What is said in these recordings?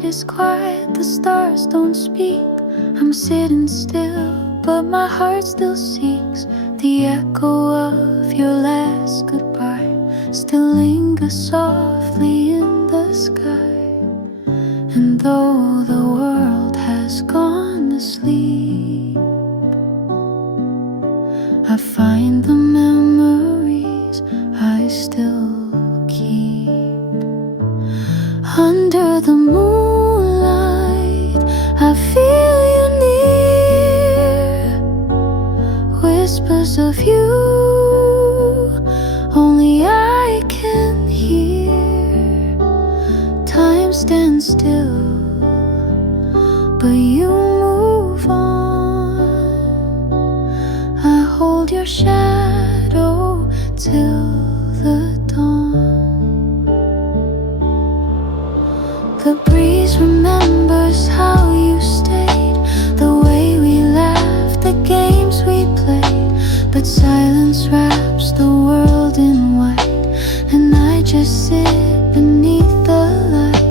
night is quiet, the stars don't speak. I'm sitting still, but my heart still seeks. The echo of your last goodbye still lingers softly in the sky. And though the world has gone to sleep, I find the memories I still keep. Under the moonlight, I feel you near. Whispers of you, only I can hear. Time stands still, but you move on. I hold your shadow till the dawn. The breeze remembers how you stayed, the way we laughed, the games we played. But silence wraps the world in white, and I just sit beneath the light.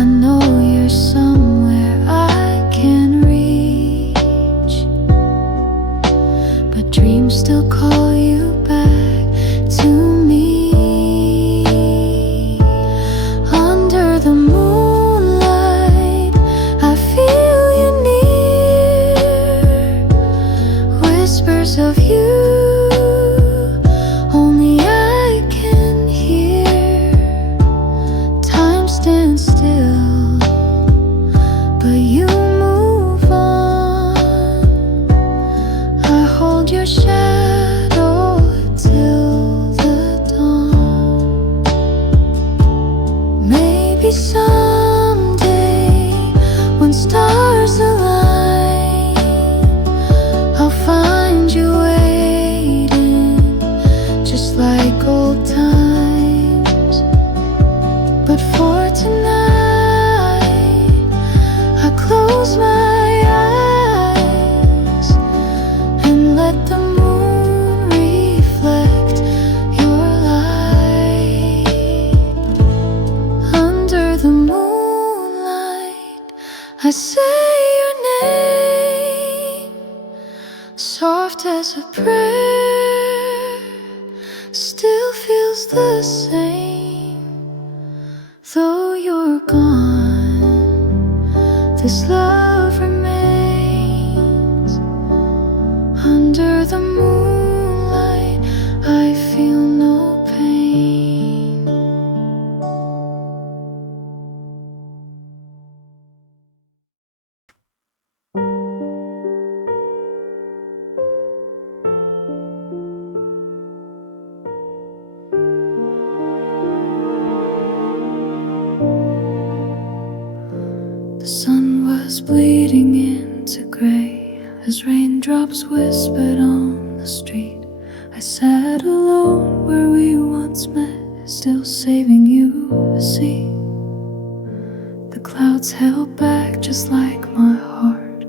I know you're somewhere I can reach, but dreams still call you back to me. Under the moonlight, I feel you near. Whispers of you, only I can hear. Time stands still, but you move on. I hold your shadow till the dawn. Maybe someday, when stars align, I'll find you waiting, just like old times. But for tonight, I close my eyes and let the moon reflect your light. Under the moonlight, I say your name, soft as a prayer, still feels the same. Though you're gone, this love remains. Under the moonlight, I feel no pain. The sun was bleeding into gray as raindrops whispered on the street. I sat alone where we once met, still saving you a seat. The clouds held back just like my heart,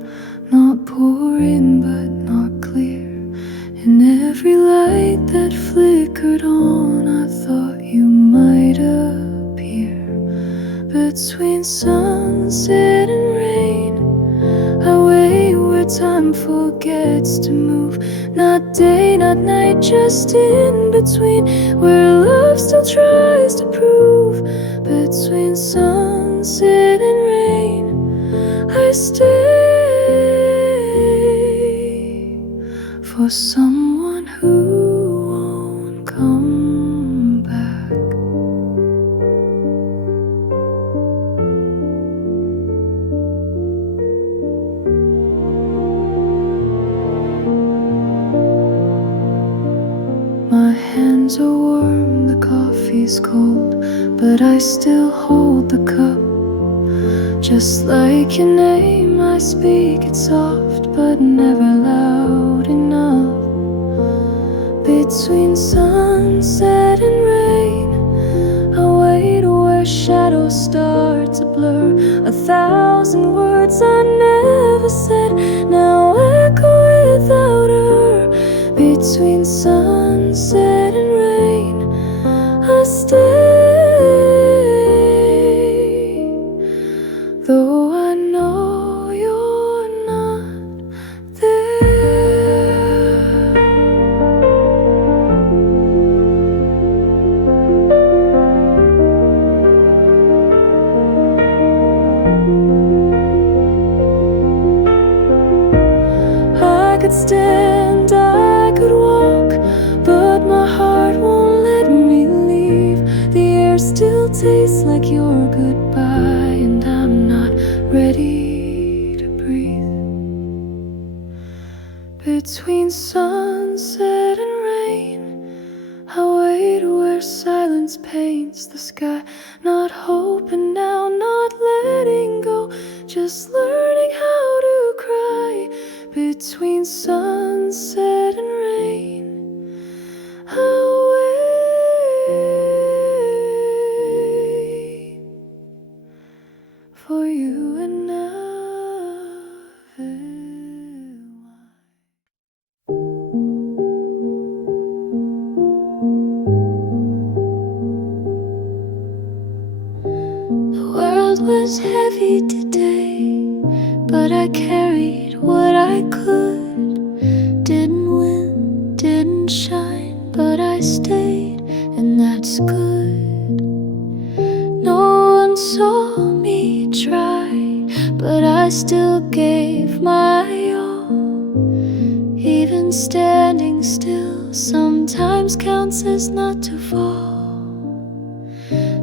not pouring but not clear. In every light that flickered on, I thought you might appear. Between sunset and rain, I wait where time forgets to move. Not day, not night, just in between, where love still tries to prove. Between sunset and rain, I stay for someone who won't come back. My hands are warm, the coffee's cold, but I still hold the cup. Just like your name, I speak it soft, but never loud enough. Between sunset and rain, I wait where shadows start to blur. 1,000 words I never said now echo without her. Between sunset and rain, I stay stand, I could walk, but my heart won't let me leave. The air still tastes like your goodbye, and I'm not ready to breathe. Between sunset and rain, I wait where silence paints the sky. Not hoping now, not letting go, just learning how to cry. Between sunset and rain, I wait for you and was heavy today, but I carried what I could. Didn't win, didn't shine, but I stayed, and that's good. No one saw me try, but I still gave my all. Even standing still sometimes counts as not to fall.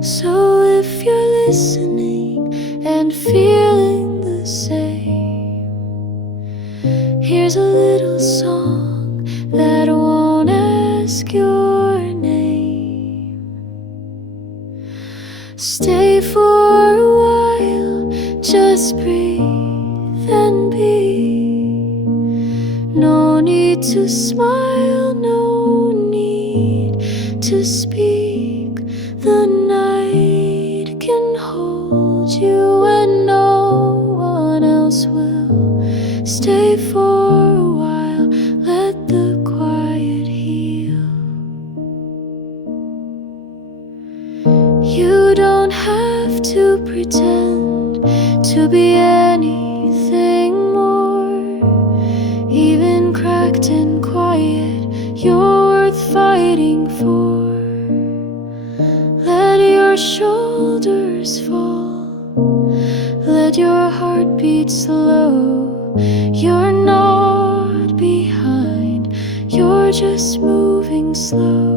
So if you're listening and feeling the same, here's a little song that won't ask your name. Stay for a while, just breathe and be. No need to smile, no need to speak. The night can hold you and no one else will. Stay for a while, let the quiet heal. You don't have to pretend to be anything more. Even cracked and quiet, you're worth fighting for. Let your shoulders fall, let your heart beat slow. You're not behind, you're just moving slow.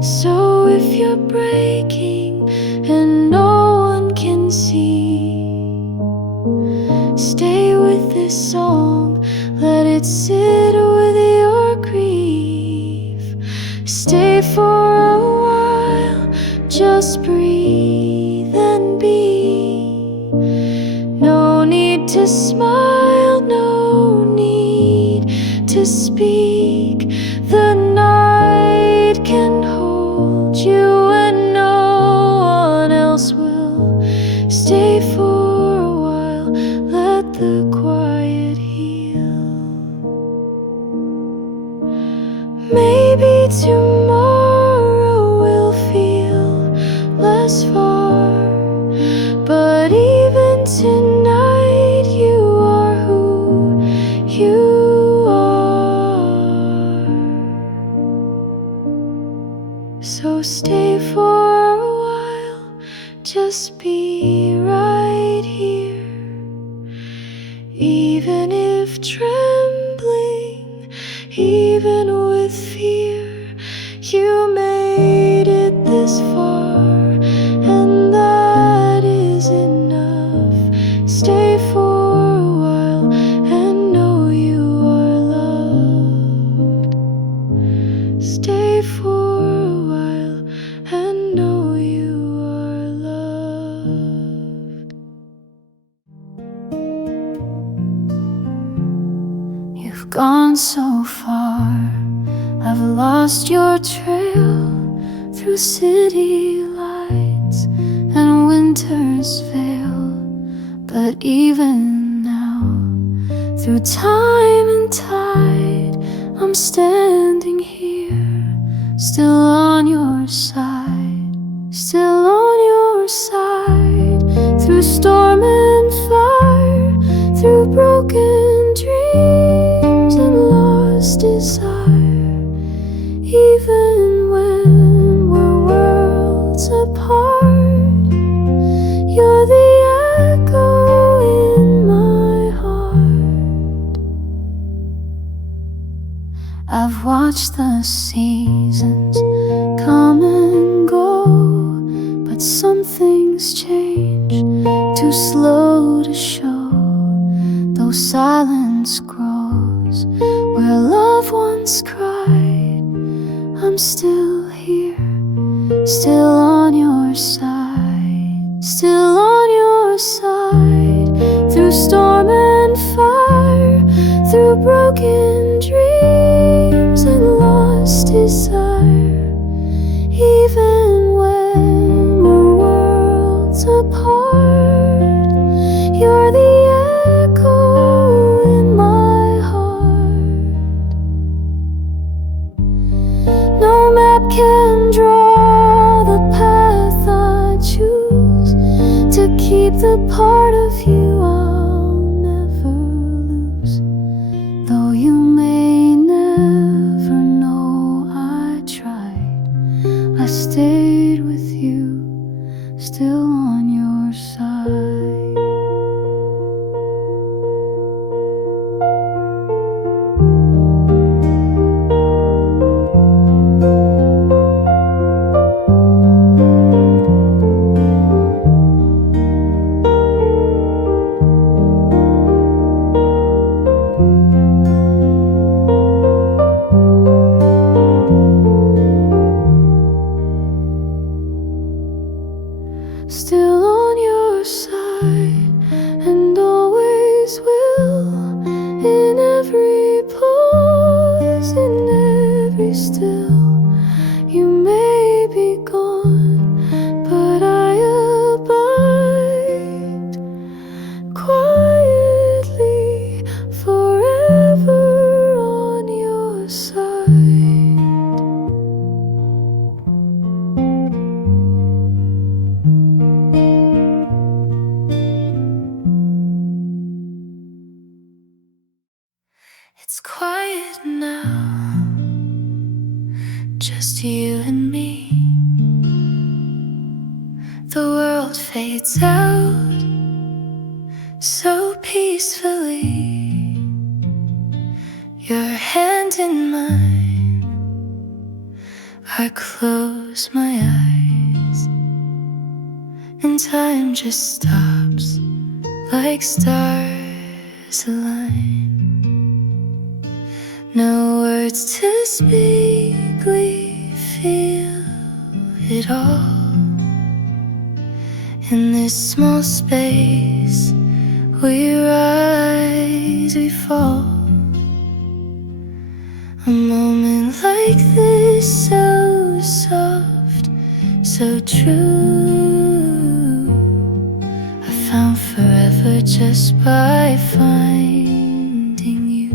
So if you're breaking and no one can see, stay with this song, let it sit with your grief. Stay for a while, just breathe and be. No need to smile, no need to speak. The night can hold you and no one else will. Stay for a while, let the quiet heal. Maybe tomorrow will feel less far, but even tonight you are who you are. So stay for a while, just be right here. Even if trembling, even with fear, you made it this far, and that is enough. Stay for a while and know you are loved. Stay for a while and know you are loved. You've gone so far, I've lost your trail through city lights and winter's veil. But even now, through time and tide, I'm standing here, still on your side, still on your side. Through storm and fire, through broken dreams and lost desire. Even when we're worlds apart, you're the echo in my heart. watch the seasons come and go, but some things change, too slow to show. Though silence grows where love once cried, I'm still here, still on your side, still on your side. Through storm and fire, through broken dreams and lost desire, even when we're worlds apart, you're the echo in my heart. No map can draw the path I choose to keep the part of you I'll never lose. Though you may never know I tried, I stayed with you, still on your side. Still on your side, and always will. In every pause, in every still. You may be gone, but I abide quietly, forever on your side. It's quiet now, just you and me. The world fades out so peacefully. Your hand in mine, I close my eyes, and time just stops like stars align. No words to speak, we feel it all. In this small space, we rise, we fall. A moment like this, so soft, so true, I found forever just by finding you.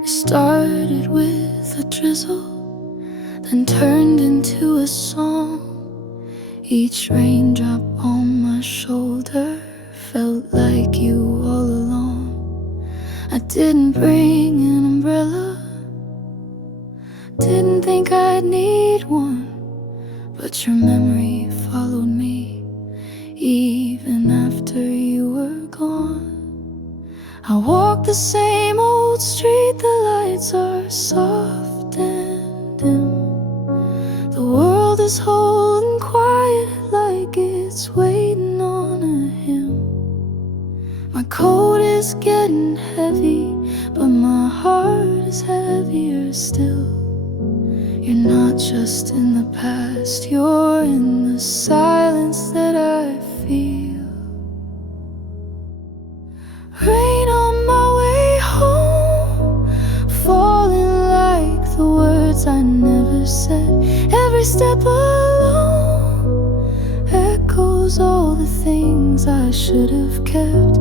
It started with a drizzle, then turned into a song. Each raindrop on my shoulder felt like you all along. I didn't bring an umbrella, didn't think I'd need one, but your memory followed me even after you were gone. I walk the same old street, the lights are soft and dim. The world is holding quiet like it's waiting on a hymn. My coat is getting heavy, but my heart is heavier still. You're not just in the past, you're in the silence that I feel. Rain on my way home, falling like the words I never said. Every step alone echoes all the things things I should have kept.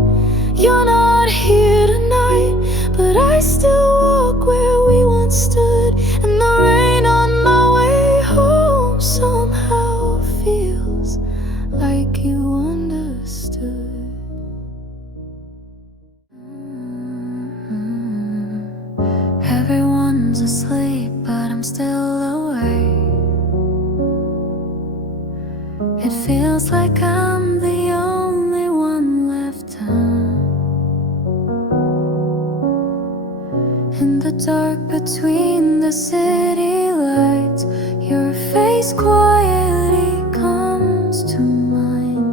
You're not here tonight, but I still walk where we once stood. And the rain on my way home somehow feels like you understood. Everyone's asleep, but I'm still awake. It feels like I'm the only one left out. In the dark between the city lights, your face quietly comes to mind.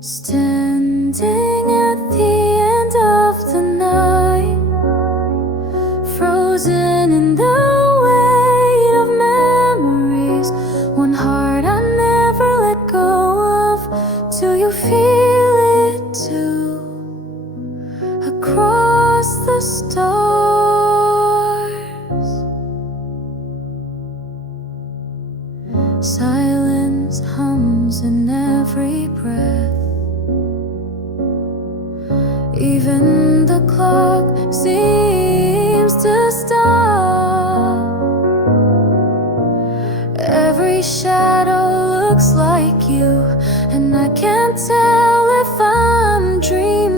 Standing at the end of the night, frozen in the weight of memories, one heart I never let go of. Do you feel it too? Across the stars, silence hums in every breath. Even the clock seems to stop. Every shadow looks like you, and I can't tell if I'm dreaming.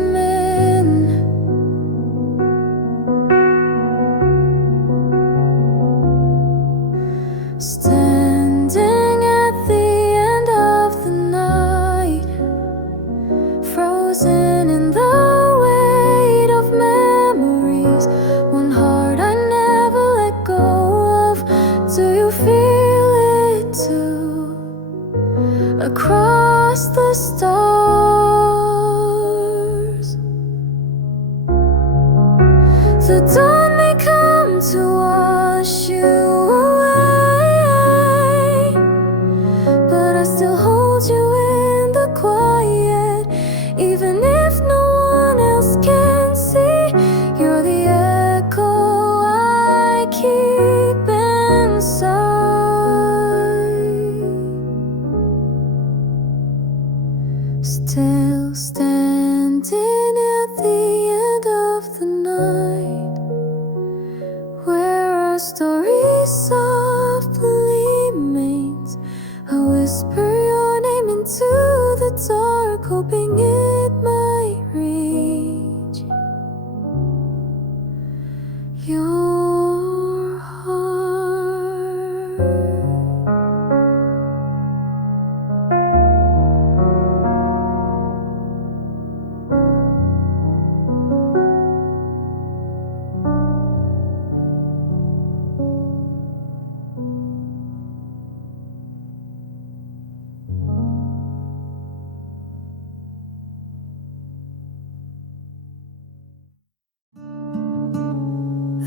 Standing at the end of the night, frozen in the weight of memories, one heart I never let go of. Do you feel it too? Across the stars, the dawn may come to wash you away, but I still hold you in the quiet. Even if no one else can see, you're the echo I keep inside. Still standing at the end of the night, where our story softly remains. I whisper your name into the dark, hoping it might reach your heart.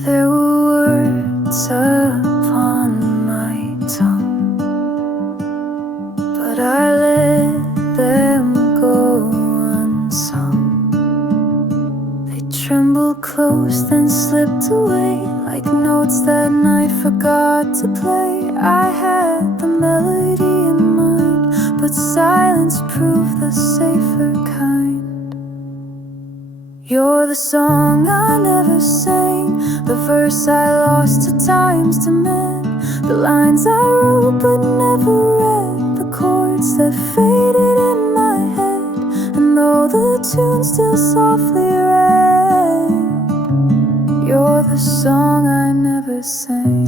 There were words upon my tongue, but I let them go unsung. They trembled close, then slipped away like notes that I forgot to play. I had the melody in mind, but silence proved the safer kind. You're the song I never sang, the verse I lost to time's demand, the lines I wrote but never read, the chords that faded in my head. And though the tune still softly read, you're the song I never sang.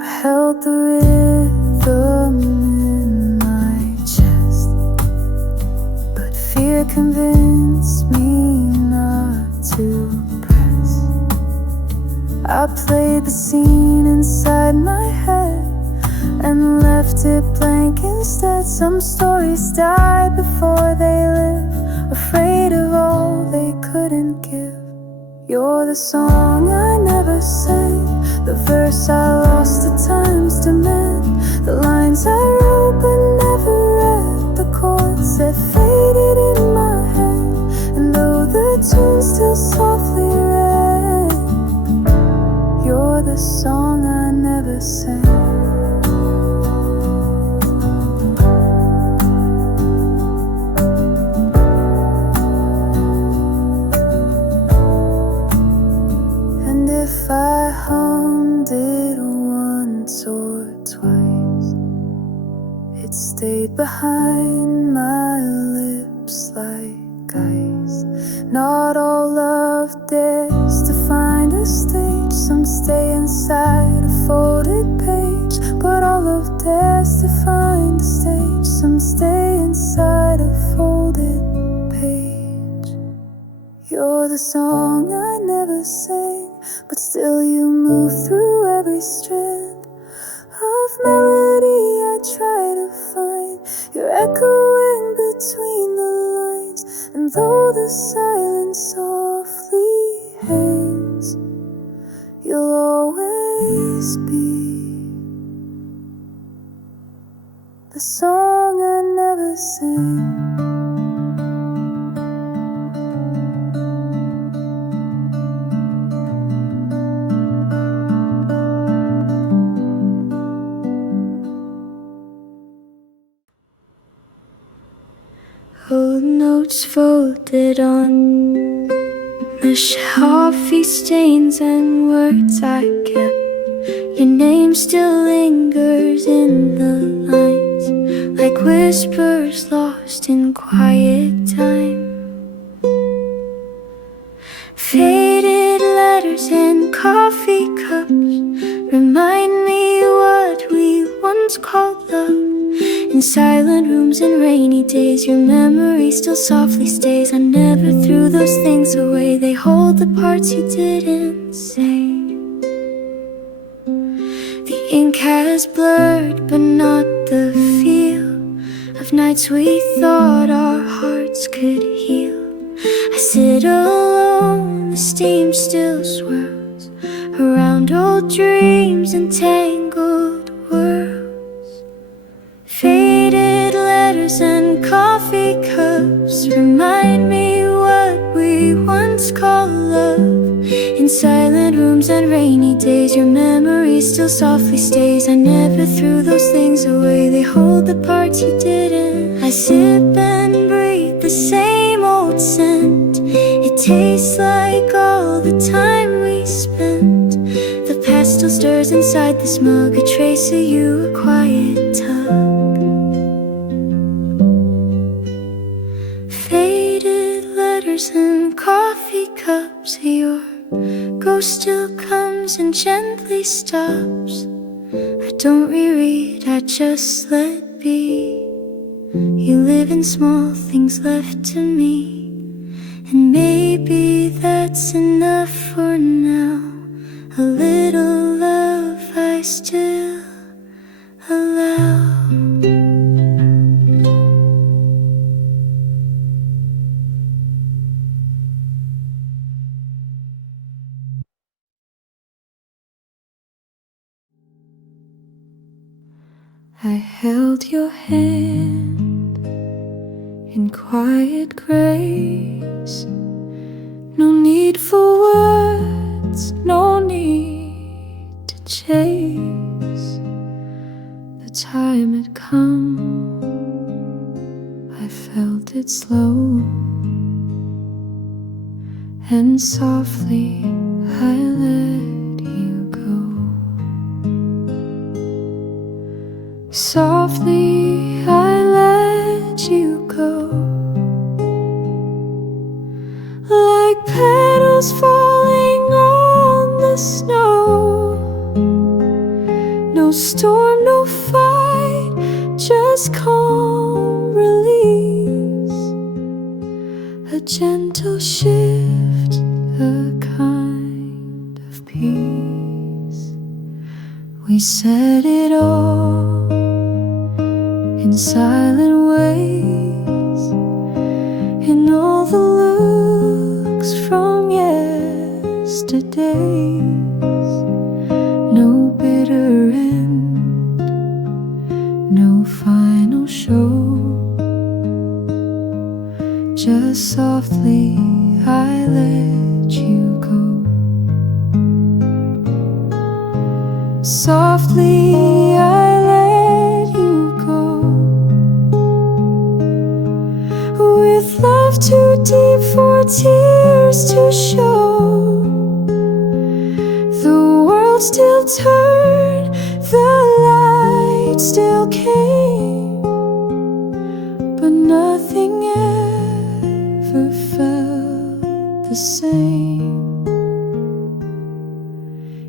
I held the rhythm in my chest, but fear convinced me not to press. I played the scene inside my head and left it blank instead. Some stories die before they live, afraid of all they couldn't give. You're the song I never sang, the verse I lost to time's demand, the lines I wrote but never read, the chords that faded in my head. And though the tune still softly read, It stayed behind my lips like ice. Not all love dares to find a stage. Some stay inside a folded page, but all love dares to find a stage. Some stay inside a folded page. You're the song I never sang, but still you move through every strand of melody I try to find. You're echoing between the lines, and though the silence softly hangs, you'll always be the song I never sang. Old notes folded on the shelf, stains and words I kept. Your name still lingers in the lines, like whispers lost in quiet time. Faded letters and coffee cups remind me what we once called love. In silent rooms and rainy days, your memory still softly stays. I never threw those things away. They hold the parts you didn't say. The ink has blurred, but not the feel of nights we thought our hearts could heal. I sit alone, the steam still swirls around old dreams and tangled worlds. Faded letters and coffee cups remind me what we once called love. In silent rooms and rainy days, your memory still softly stays. I never threw those things away. They hold the parts you didn't. I sip and breathe the same old scent. It tastes like all the time we spent. The past still stirs inside this mug, a trace of you, a quiet tug. And coffee cups, your ghost still comes and gently stops. I don't reread, I just let be. You live in small things left to me, and maybe that's enough for now. A little love I still allow. I held your hand in quiet grace. No need for words, no need to chase. The time had come, I felt it slow, and softly I let you go. Softly I let you go, like petals falling on the snow. No storm, no fight, just calm release. A gentle shift, a kind of peace. We said it all in silent ways, in all the looks from yesterdays. No bitter end, no final show. Just softly I let you go. Softly I let you go, with love too deep for tears to show. The world still turned, the light still came, same.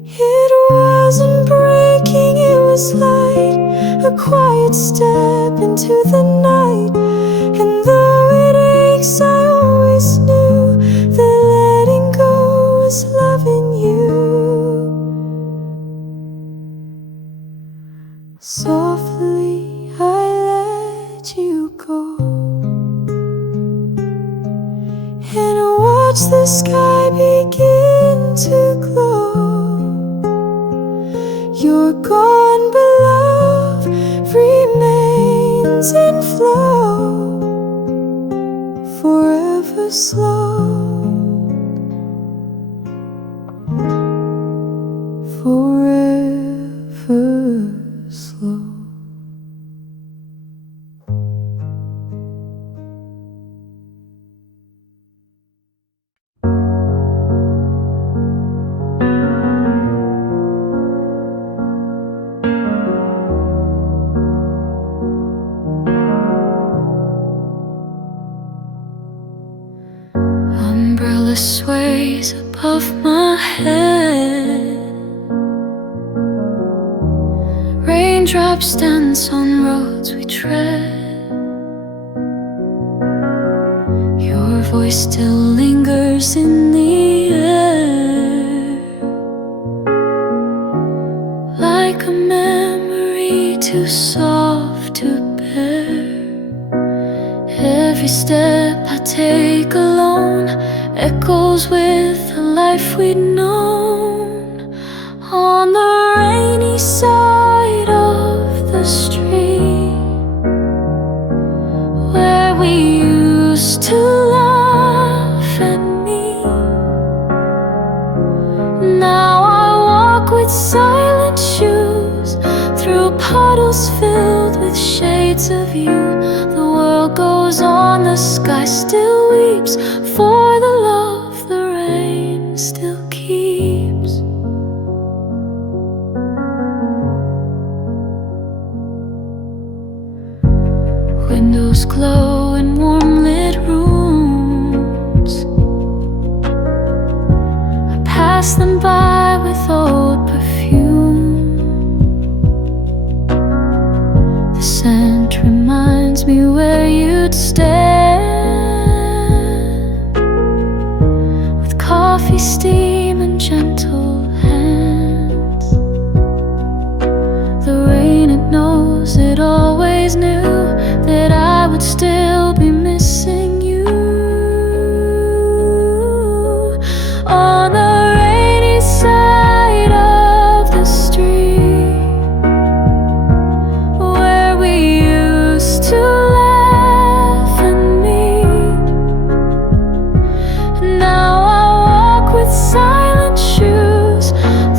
It wasn't breaking, it was light, a quiet step into the night. And though it aches, I always knew that letting go was loving you. Softly I let you go and watch the sky begin to glow. You're gone, but love remains in flow, forever slow, forever slow. Umbrella sways above my head, raindrops dance on roads we tread. Your voice still lingers in the air, like a memory too soft to bear. Every step I take alone echoes with the life we'd known. On the rainy side of the street, where we used to laugh and meet, now I walk with silent shoes through puddles filled with shades of you. The world goes on, the sky still weeps for the love the rain still keeps. Windows glow in warm lit rooms, I pass them by with old perfume. The scent reminds me where you'd stand, with coffee steam and gentle hands. The rain, it knows, it always knew that I would still be missing you. On the rainy side of the street, where we used to laugh and meet, now I walk with silent shoes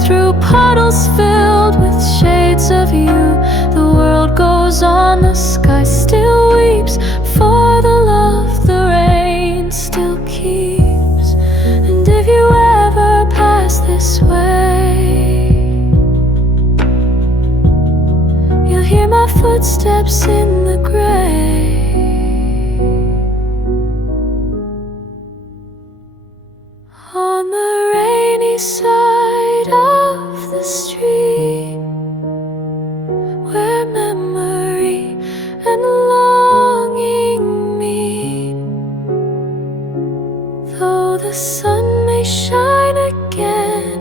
through puddles filled with shades of you. The world goes on, the sky still weeps for the love the rain still keeps. And if you ever pass this way, you'll hear my footsteps in the grave. On the rainy side of the street, where memory and longing meet, though the sun may shine again,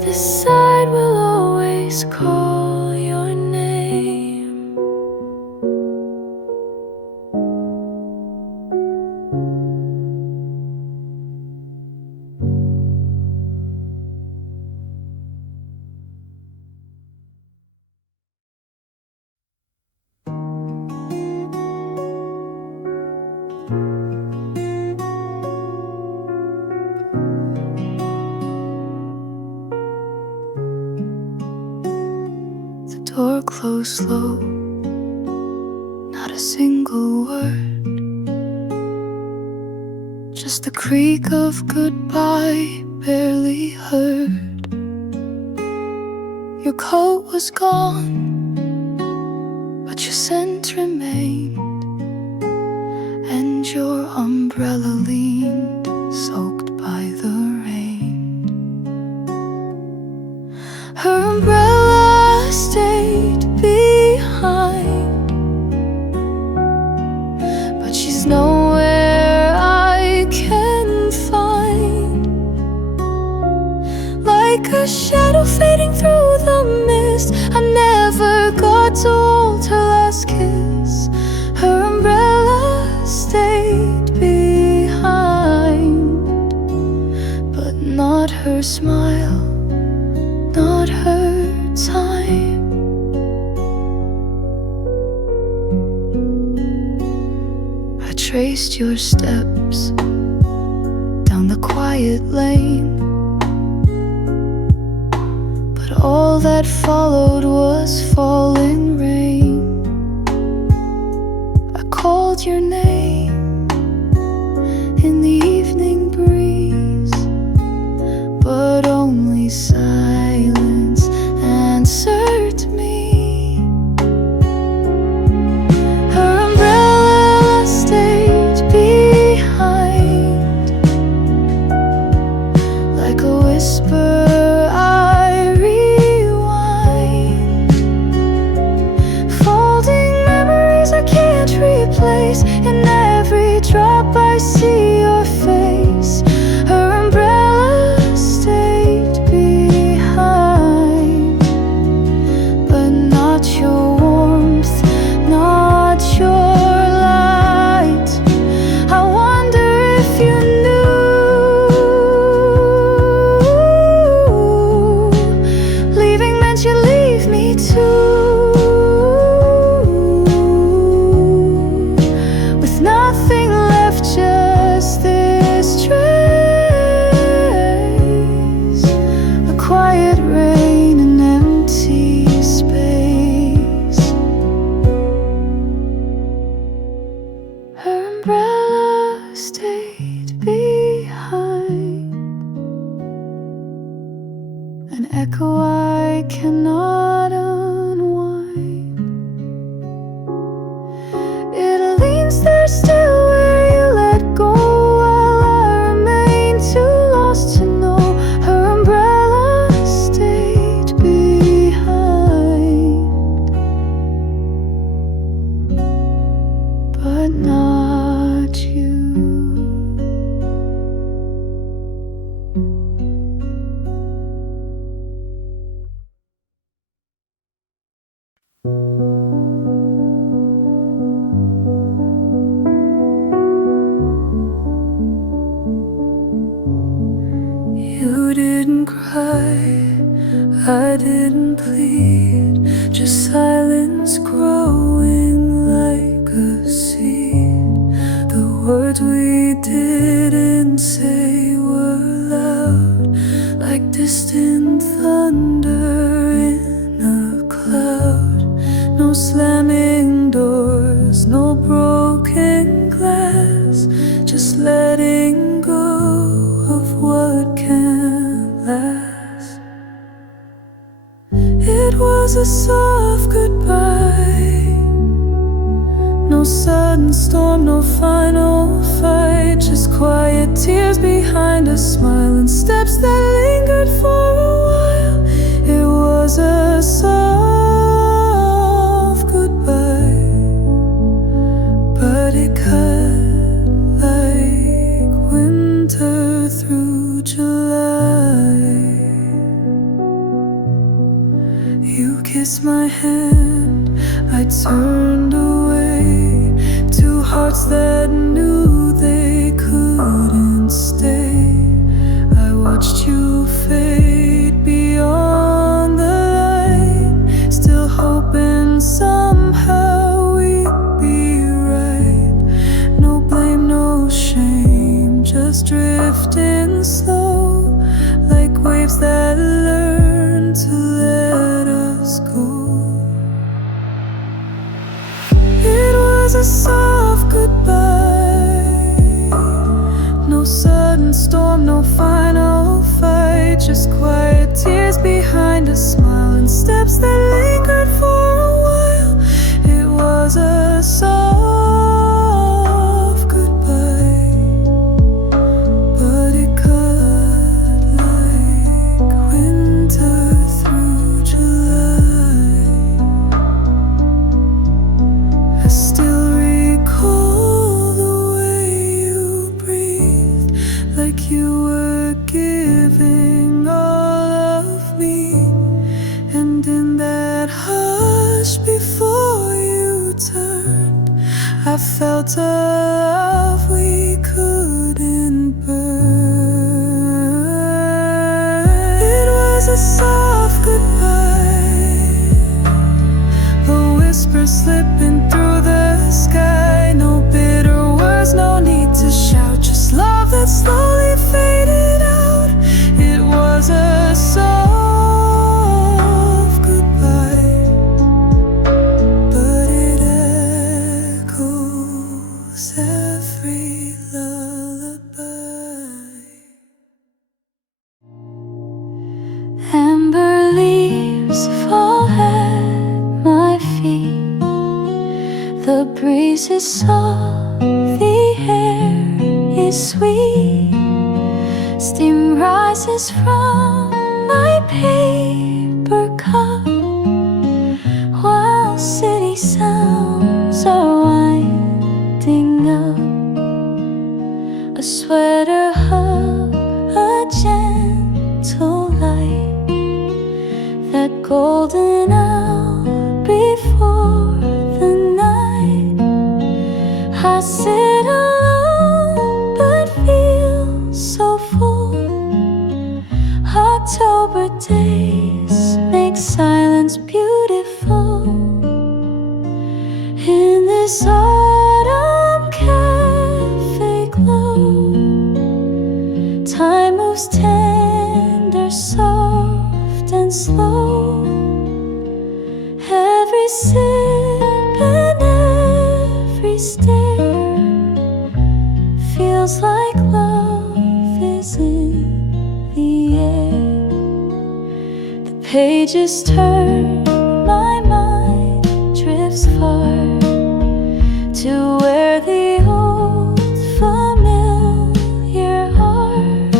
this side will always call your name. The door closed slow, not a single word, just the creak of goodbye barely heard. Your coat was gone, but your scent remained, and your umbrella leaned, soaked by last kiss. Her umbrella stayed behind, but not her smile, not her time. I traced your steps down the quiet lane, but all that followed was falling rain. I called your name in the evening breeze, but only silence answered me. Her umbrella stayed behind, like a whisper I rewind, folding memories I can't replace. In every drop I see your face. Her umbrella stayed behind, but not your warmth, not your light. I wonder if you knew leaving meant you leave me too, with nothing left, just this trace, a quiet rain, an empty space. Her umbrella stayed behind, an echo I cannot unwind. It leans there still where you let go, while I remain too lost to know. Her umbrella stayed behind, but not you. You didn't cry, I didn't plead, just silence growing like a seed. The words we didn't say were loud, like distant thunder in a cloud. No slamming doors, no broken glass, just letting go of what can't last. It was a soft goodbye, no sudden storm, no final fight, just quiet tears behind a smile and steps that lingered for a while. It was a soft goodbye, but it cut like winter through July. You kissed my hand, I turned away. Two hearts that knew they couldn't stay. I watched you fade beyond the light, still hoping somehow we'd be right. No blame, no shame, just drifting slow, like waves that learn to let us go. It was a soft goodbye, no sudden storm, no final fight, just quiet tears behind a smile and steps that lingered for a while. It was a soft goodbye, but it cut like winter through July. I still recall the way you breathed, like you were giving all of me, and in that heart I felt a love we couldn't burn. It was a soft goodbye, the whisper slipping through the sky. No bitter words, no need to shout, just love that slowly faded out. It was a soft goodbye, but it echoes every lullaby. Amber leaves fall at my feet. The breeze is soft, the air is sweet. Steam rises from my paper cup, while city sounds are winding up. A sweater hug, a gentle light, that golden hour before the night. I sit alone but feel so full. October days make silence beautiful. In this autumn cafe glow, time moves tender, soft and slow. Every sip and every stare feels like love is in the air. The pages turn, my mind drifts far to where the old familiar are.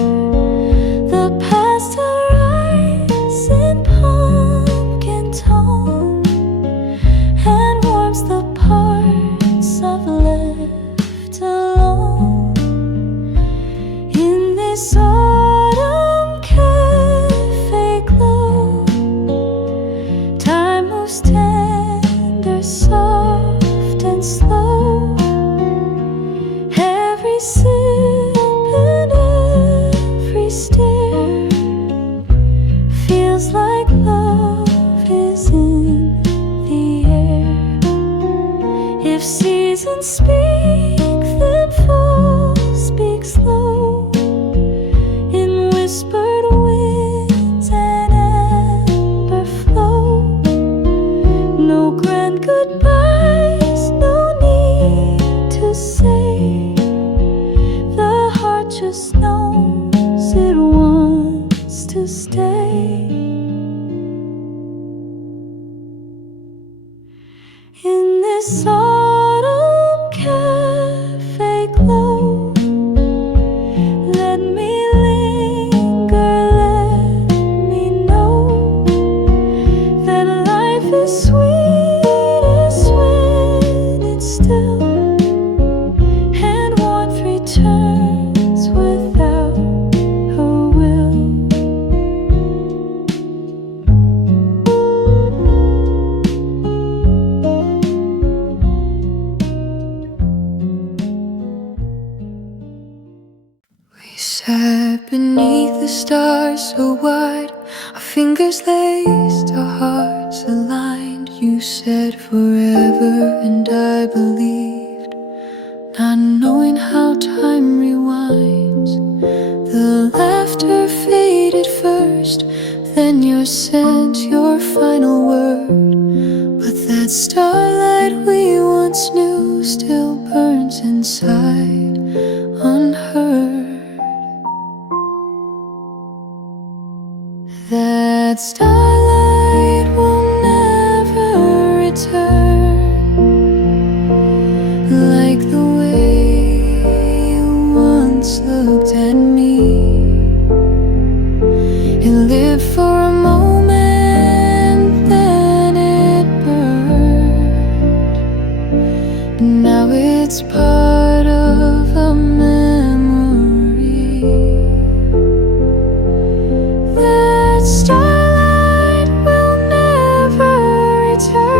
The past arrives in pumpkin tone and warms the parts I've left alone. In this autumn cafe glow, time moves tender, soft and slow. Every sip and every stare feels like love is in the air. If seasons speak, then fall speaks low, in whispered winds and amber flow. No grand goodbyes, no need to say. The heart just knows it wants to stay. In this autumn cafe glow, let me linger, let me know that life is sweetest when it's still, and warmth returns without her will. We sat beneath the stars so wide, our fingers laced, our hearts aligned. You said forever and I believed, not knowing how time rewinds. The laughter faded first, then your scent, your final word. But that starlight we once knew still burns inside, unheard. That starlight will never return, like the way you once looked at me. It lived for a moment, then it burned. Now it's part of a memory. That starlight will never return,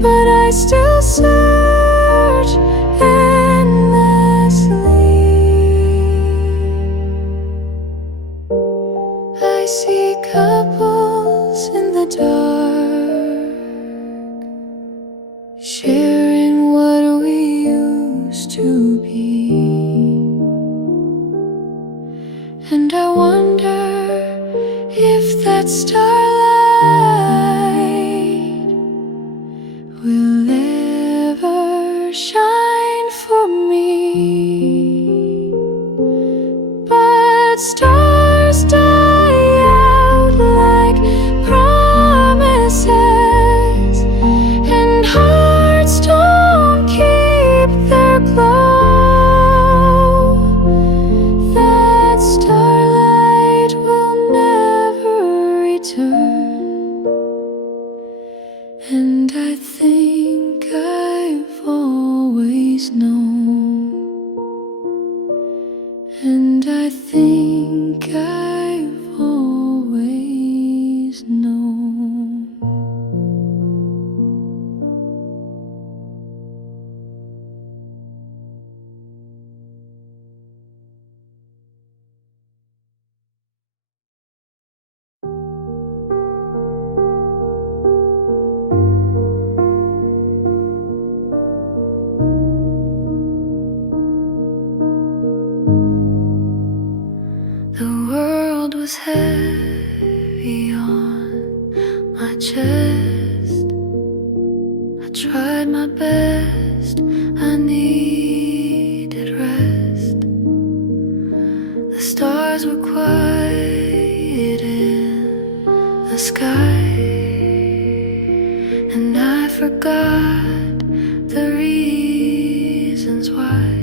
but I still will ever shine for me, but stars die out like promises, and hearts don't keep their glow. That starlight will never return, and I think I've always known, and I think I've always known. The world was heavy on my chest. I tried my best, I needed rest. The stars were quiet in the sky, and I forgot the reasons why.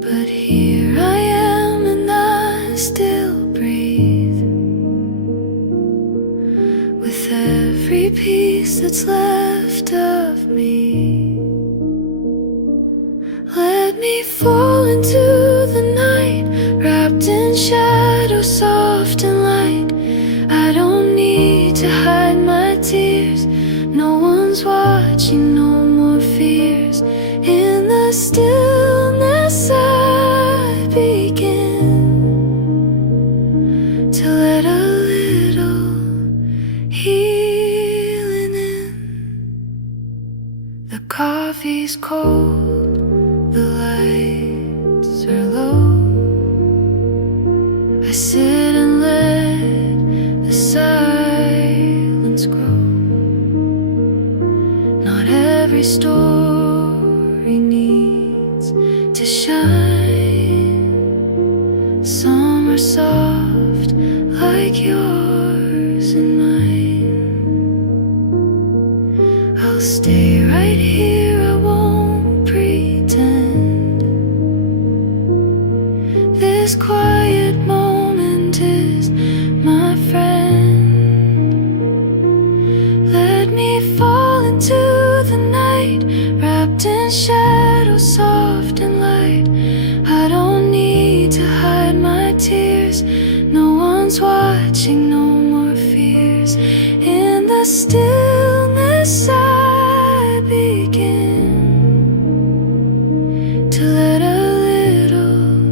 But here I am and I still breathe, with every piece that's left of me. Let me fall into the night, wrapped in shadow, soft and light. I don't need to hide my tears, no one's watching, no more fears. In the stillness I begin to let a little healing in. The coffee's cold, the lights are low. I sit and let the silence grow. Not every story needs to shine. Some are soft like yours and mine. I'll stay right here, I won't pretend. This quiet moment is my friend. Let me fall into the night, wrapped in shadow, soft and light. I don't need to hide my tears, no one's watching, no more fears. In the stillness I begin to let a little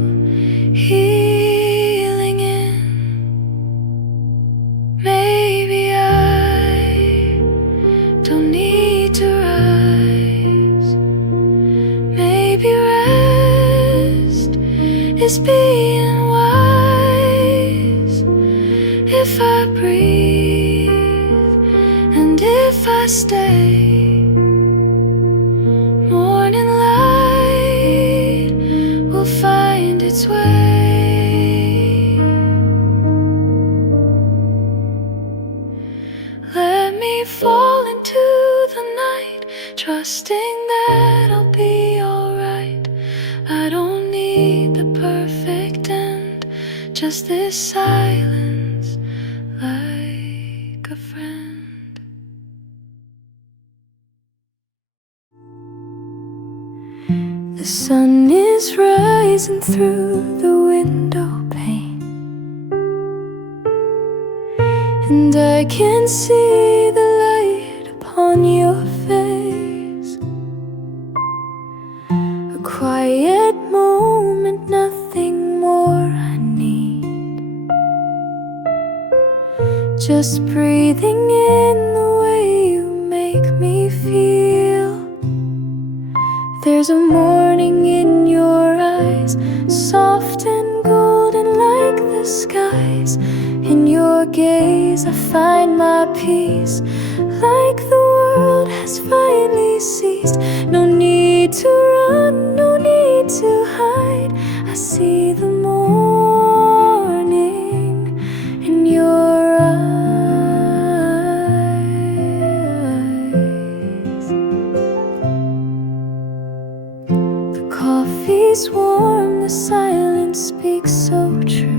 healing in. Maybe I don't need to rise. Maybe rest is being wise. If I breathe and if I stay, morning light will find its way. Let me fall into the night, trusting that I'll be alright. I don't need the perfect end, just this silence like a friend. The sun is rising through the window pane, and I can see the light upon your face. A quiet moment, nothing more I need. Just breathing in the way you make me feel. There's a morning in your eyes, soft and golden like the skies. In your gaze I find my peace, like the world has finally ceased. No need to run, no need to hide. I see the morning in your eyes. The coffee's warm, the silence speaks so true.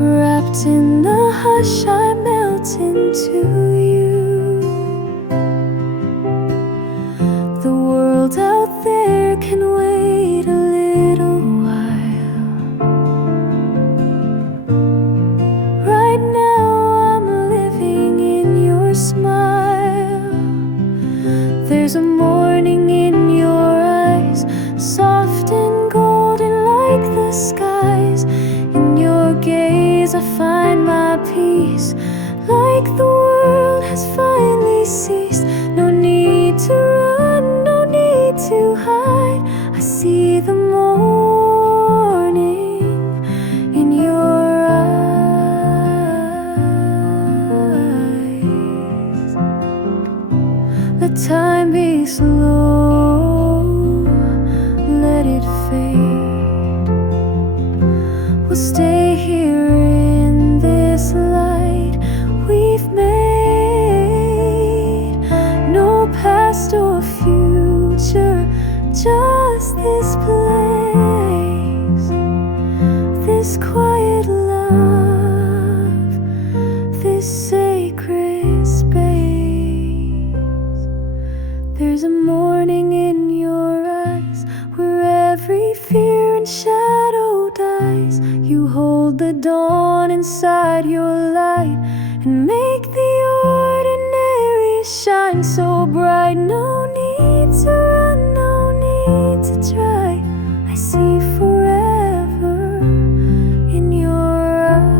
Wrapped in the hush, I melt into you. The world out there can wait a little while. Right now I'm living in your smile. There's a morning in your eyes, soft and golden like the skies. In your gaze I find my peace, like the world has finally ceased. No need to run, no need to hide. I see the morning in your eyes. Let time be slow, let it fade. We'll stay here in this light we've made. No past or future, just this place, this quiet love, this sacred space. There's a morning in your eyes where every fear and shadow dies. You hold the dawn inside your light and make the ordinary shine so bright. No need to run, no need to try. I see forever in your eyes.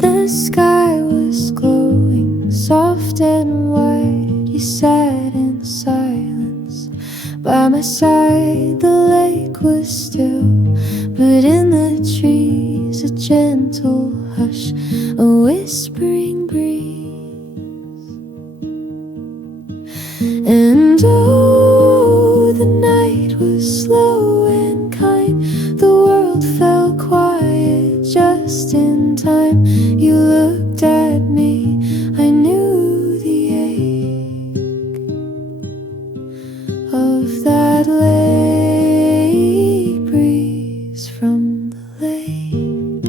The sky was glowing, soft and white. You sat in silence by my side. The lake was still, but in the trees a gentle hush, a whispering breeze. And oh, the night was slow and kind. The world fell quiet just in time. You looked at me, I knew the ache of that lake breeze from the lake.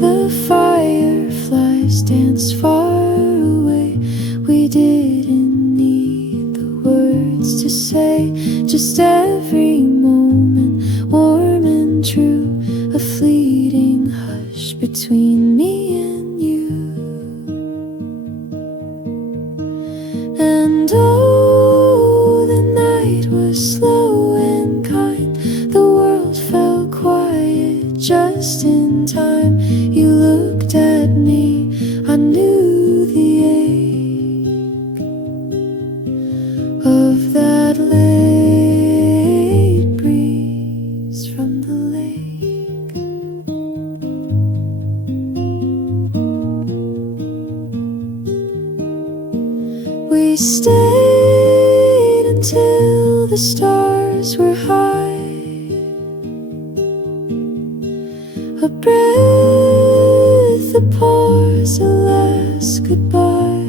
The fireflies danced far away. We didn't need the words to say, just every moment warm and true, a fleeting hush between me and you. And oh, the night was slow and kind. The world fell quiet just in time. You looked at me, I knew the ache of that late breeze from the lake. We stayed until the stars were high. A breath, a pause, a last goodbye.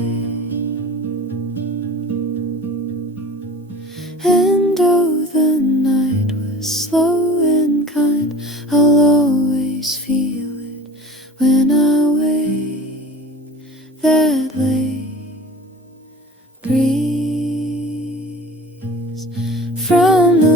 And oh, the night was slow and kind. I'll always feel it when I wake. That lake breeze from the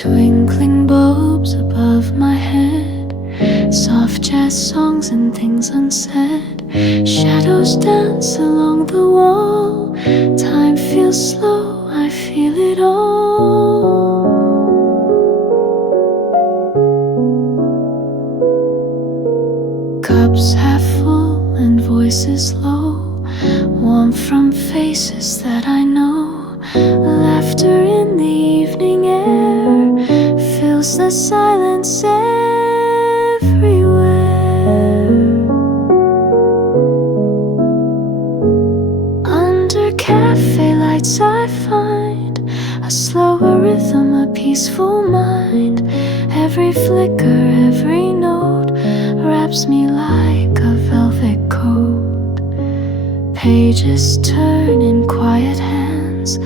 Twinkling bulbs above my head, soft jazz songs and things unsaid. Shadows dance along the wall. Time feels slow, I feel it all. Cups half full and voices low, warm from faces that I know. Laughter in the evening air fills the silence everywhere. Under cafe lights I find a slower rhythm, a peaceful mind. Every flicker, every note wraps me like a velvet coat. Pages turn in quiet hands,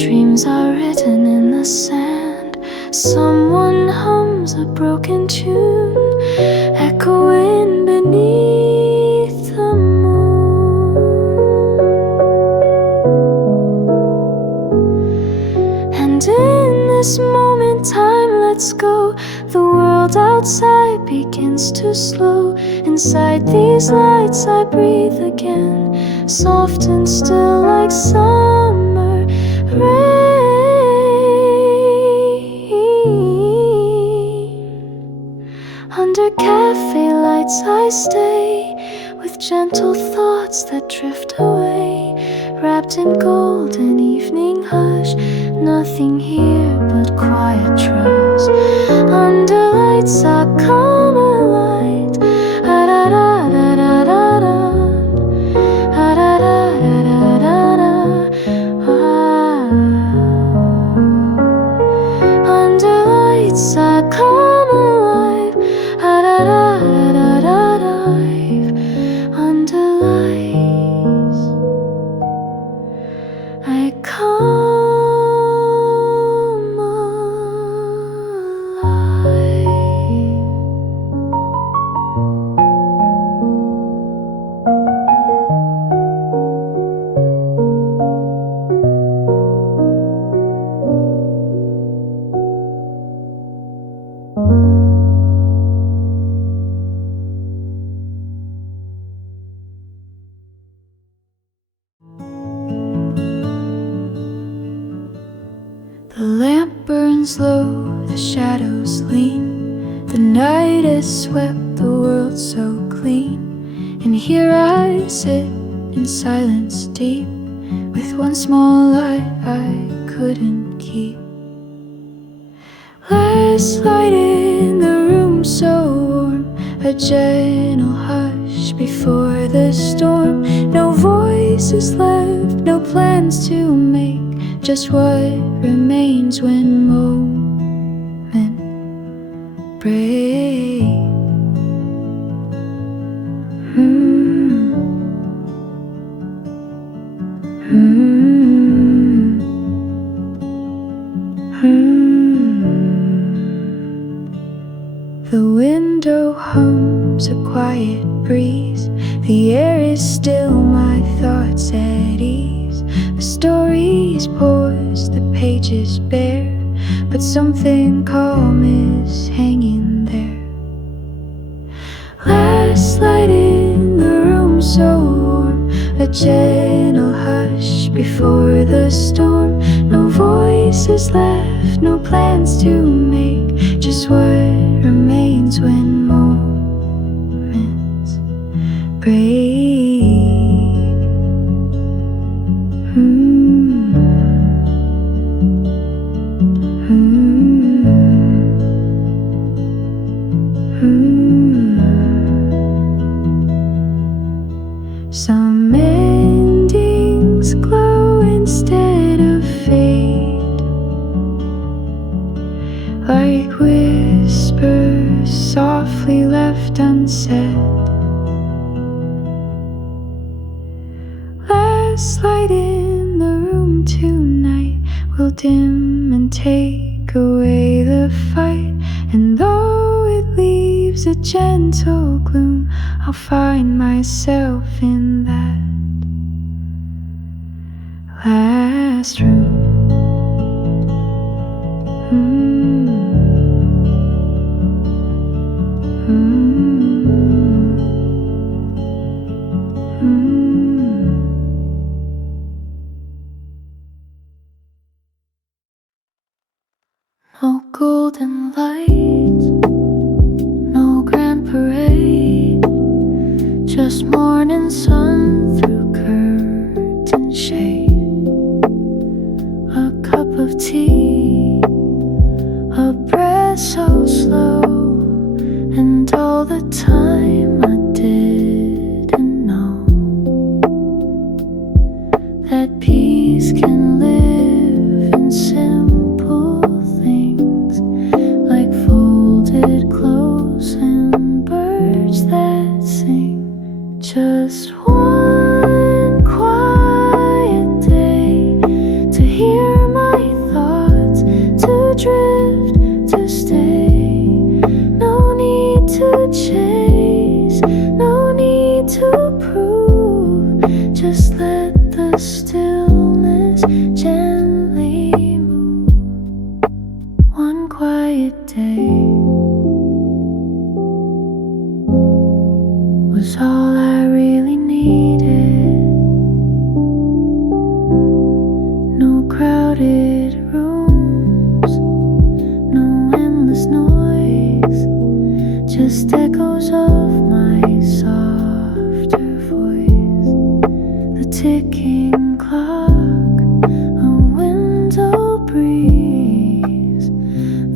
dreams are written in the sand. Someone hums a broken tune, echoing beneath the moon. And in this moment time lets go. The world outside begins to slow. Inside these lights I breathe again, soft and still like summer rain. Under cafe lights I stay, with gentle thoughts that drift away. Wrapped in golden evening hush, nothing here but quiet trust. Under lights I come alight. Under lights I come alive. Under lights I come alive. The lamp burns low, the shadows lean. The night has swept the world so clean. And here I sit in silence deep, with one small light I couldn't keep. Last light in the room so warm, a gentle hush before the storm. No voices left, no plans to make, just what remains when moment break. The window hums a quiet breeze. The air is still, my thoughts at ease. The story's pours, the pages bare, but something calm is hanging there. Last light in the room so warm, a gentle hush before the storm. No voices left, no plans to make, just what remains when moments break. Some endings glow instead of fade, like whispers softly left unsaid. Last light in the room tonight will dim and take away the fight. And though it leaves a gentle gloom, I'll find myself in that last room. No golden lights, no grand parade, just morning sun through curtain shade. A cup of tea, a breath so slow, and all the time I didn't know that peace can live in simple things, like folded clothes and birds that sing. Just one quiet day to hear my thoughts, to drift, to stay. No need to chase, no need to prove. Just let the stillness gently move. One quiet day was all I really needed. No crowded rooms, no endless noise, just echoes of my softer voice. The ticking clock, a window breeze,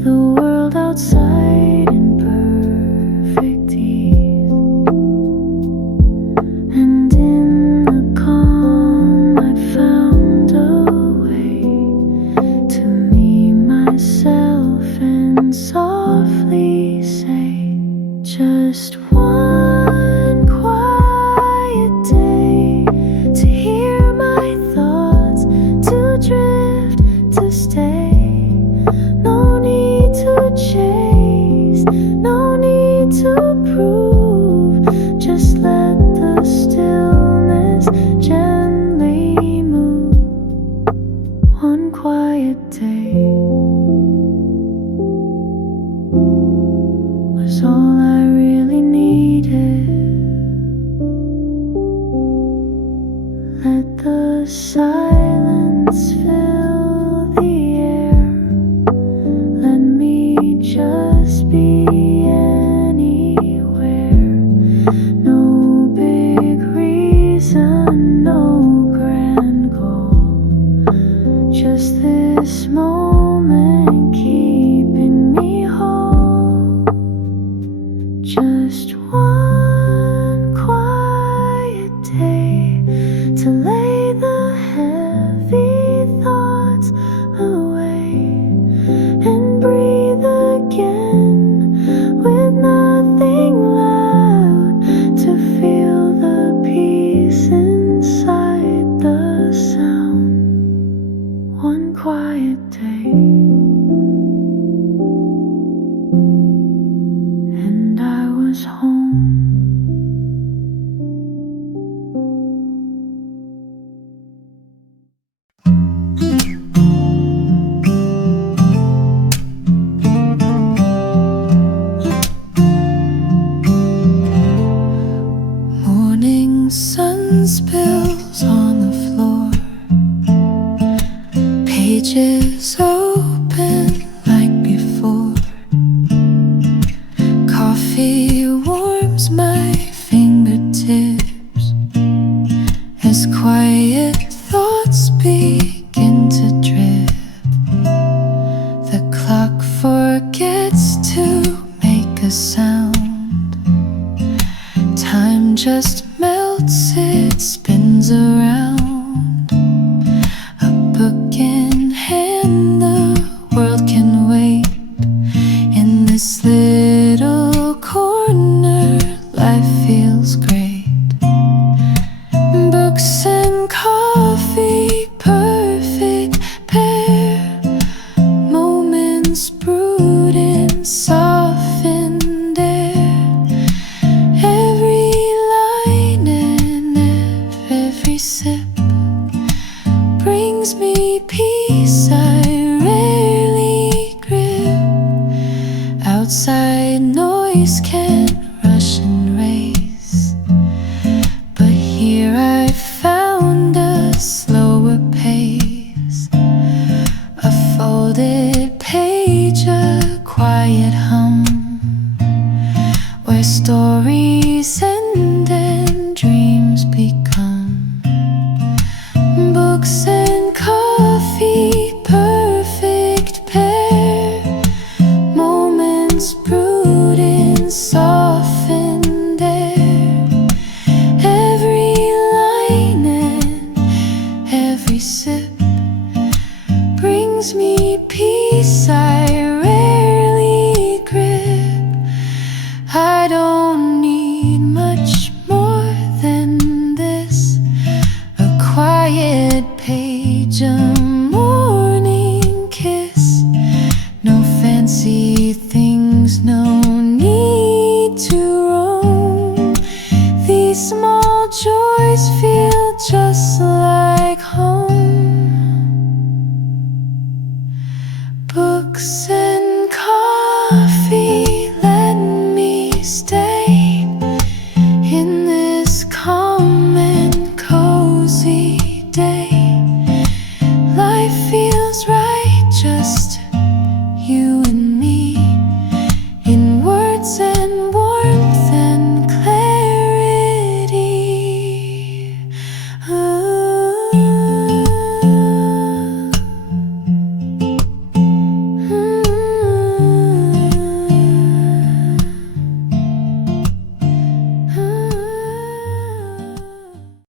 the world outside in perfect ease. And in the calm I found a way to me, myself, and softly say, just one quiet day to hear my thoughts, to drift, to stay. No need to chase, no need to prove. Just let the stillness gently move. One quiet day was all I really needed. Let the silence fill the air. Let me just be anywhere. No big reason, no grand goal, just this moment keeping me whole. Just one quiet day to lay the heavy thoughts away and breathe again with nothing loud, to feel the peace inside the sound. One quiet day, and I was home. Morning sun spills on the floor, pages open like before. Coffee warms my fingertips as quiet thoughts begin to drip. The clock forgets to make a sound. Time just melts, it spins around. A book in hand, the world can wait. In this little corner, life feels great. Books and coffee, perfect pair. Moments brewed in softened air. Every line and every sip brings me peace I rarely grip. Outside noise can rush and race, but here I found a slower pace. A folded page page, a quiet hum, where stories end and dreams become books and coffee, perfect pair, moments brewed in softened air. Every line and every sip brings me peace I rarely grip. I don't need much more than this, a quiet page, a morning kiss. No fancy things, no need to roam. These small joys feel just like home. Books